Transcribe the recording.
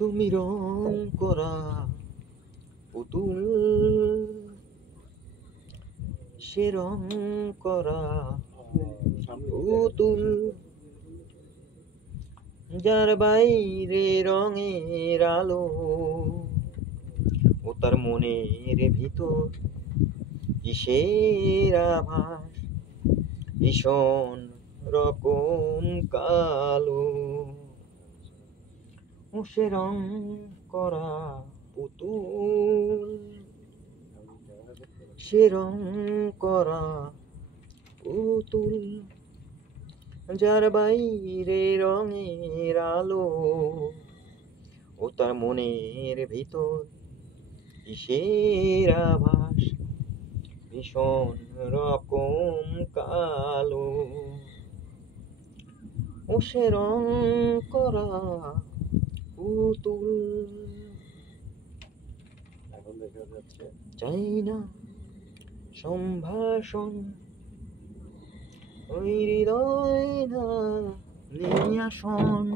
তুমি রং করা পুতুল, সে রং করা পুতুল, যার বাইরে রঙের আলো ও তার মনের ভিতর কিসের আভাস ভীষণ রকম কালো। ও সে রং করা পুতুল, সে রং করা পুতুল, যার বাইরে রঙের আলো ও তার মনের ভিতর কিসের আভাস ভীষণ রকম কালো। ও সে রং করা পুতুল। এখন দেখা যাচ্ছে চাই না সম্ভাষণ, ওই হৃদয় না নিয়ে আসন।